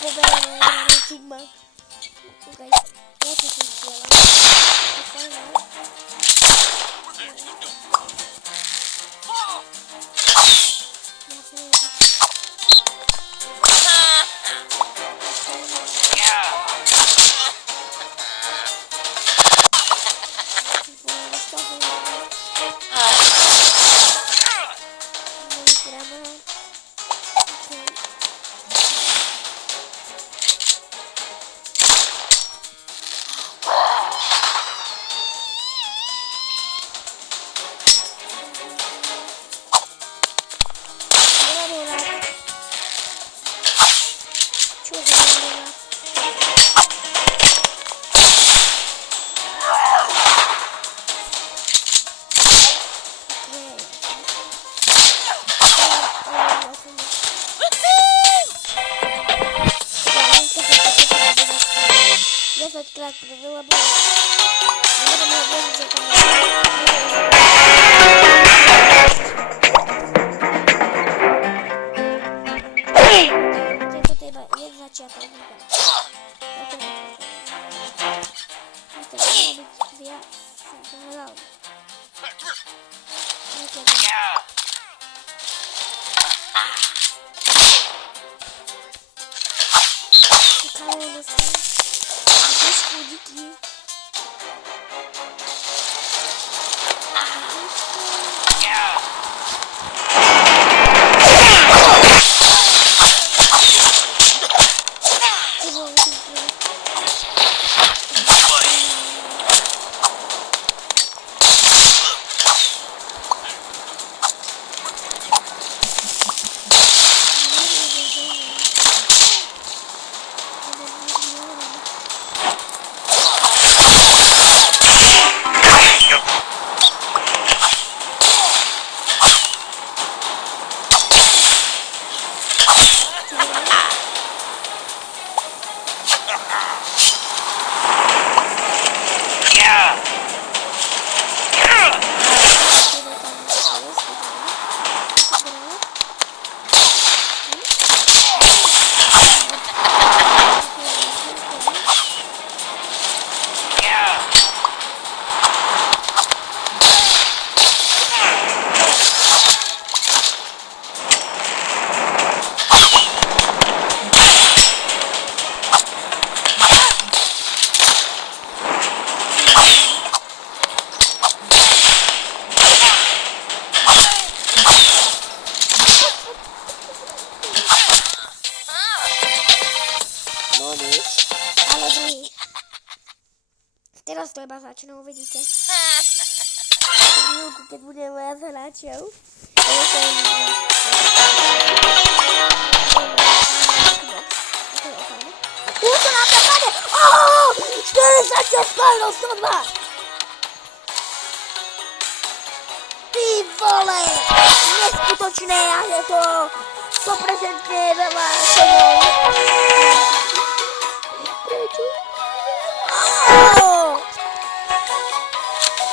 poberane na Sigma. Okej, ja cię się strzelam. To fajne. Teraz to chyba zaczną, widzicie? Kiedy budeme ja zahráčou. To nám to padne! 46 spadlo, 102! Ty vole! Neskutočné, a je to 100% veľa sebou.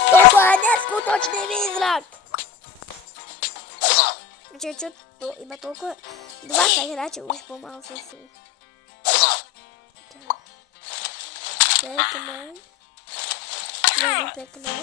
Toto je neskutočný výzrak! Čo to? Iba toľko? 20 hráčov už pomalu sa sú. Pekné. Veľmi pekné.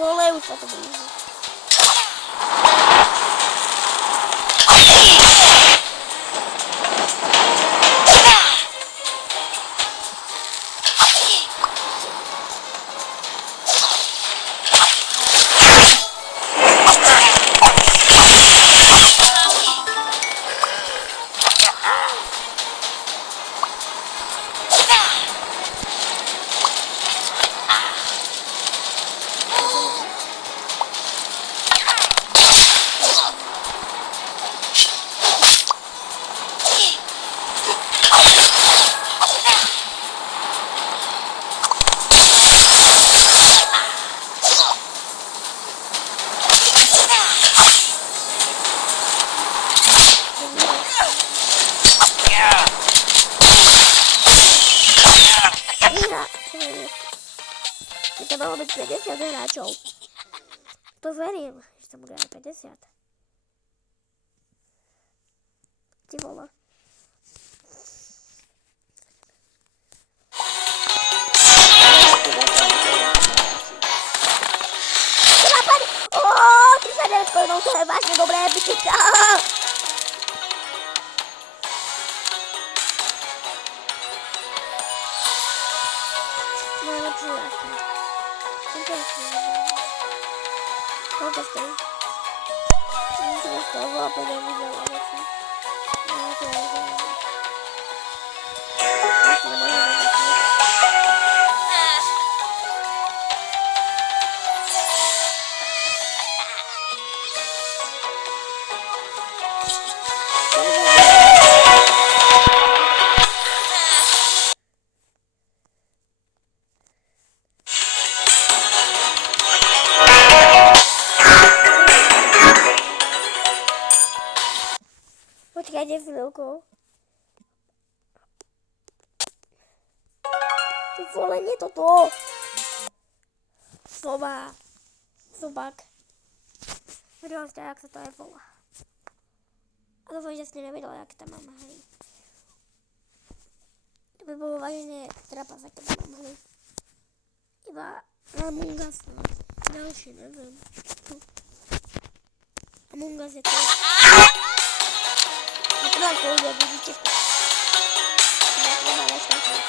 Volei o fotobuízo. To malo byť 50 hráčov. To verím, že tam bude aj 50. Ty vole. To napadne! Oooo, 39 coinov, to je vážne dobré, bytika. Najlepší ľahký. Koľko stojí? To veľa peniazí veľa vecí. No to je veľa. Ešte nemôžem vedieť. Počkajte chvíľku. Ty vole, nie toto. Zooba. Zoobak. Videla ste, jak sa to aj volá. A dúfam, že ste nevedeli, jak tam mám hry. To by bolo vážne trapas, ak tam mám hry. Iba Among Us. Ďalšie, neviem. Among Us je to. A teraz to už vidíte. Ja treba reštartovať.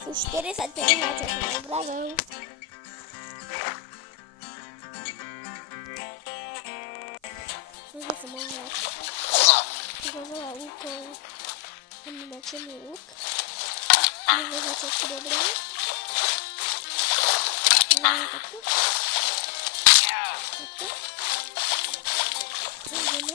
Sú 45 hráčov, to je bravo. Čo by som mohla? To veľa úkol. Máme načený luk. Máme začiatku dobré. Máme takto. Takto. Co ideme?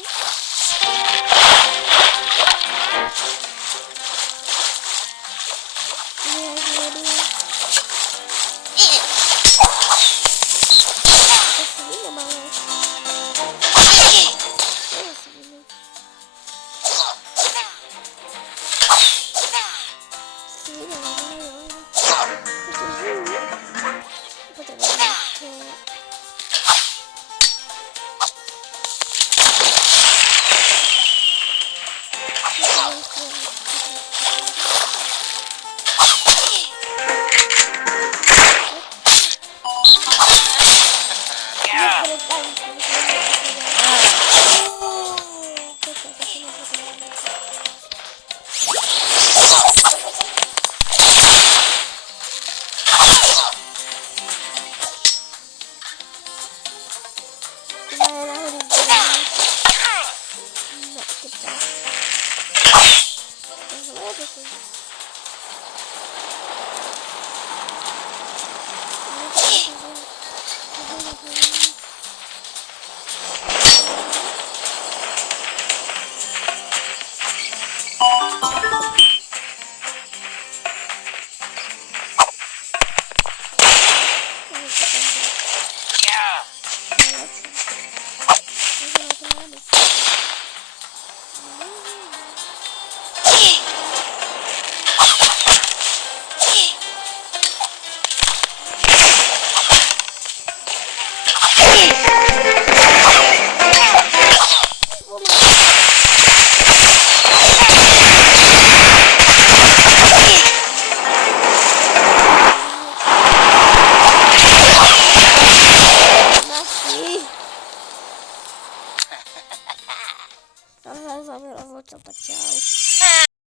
To si vidno malé. To si vidno. Si vidno malé. To žijú. Potrebujeme. dostał.